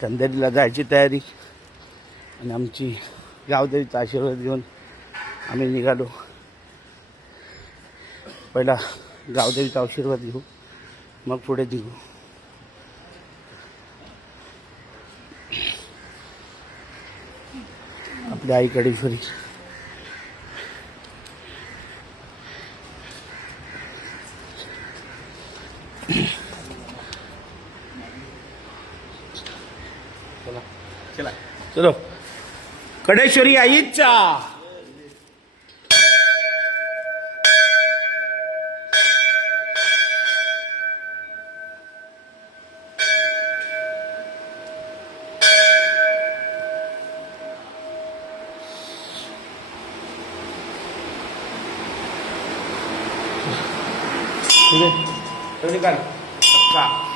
कंदेरीला जायची तयारी आणि आमची गावदेवीचा आशीर्वाद घेऊन आम्ही निघालो. पहिला गावदेवीचा आशीर्वाद घेऊ, मग पुढे निघू. आपल्या आई कडेश्वरी. चला चलो कडेश्वरी आईच्या. ठीक आहे,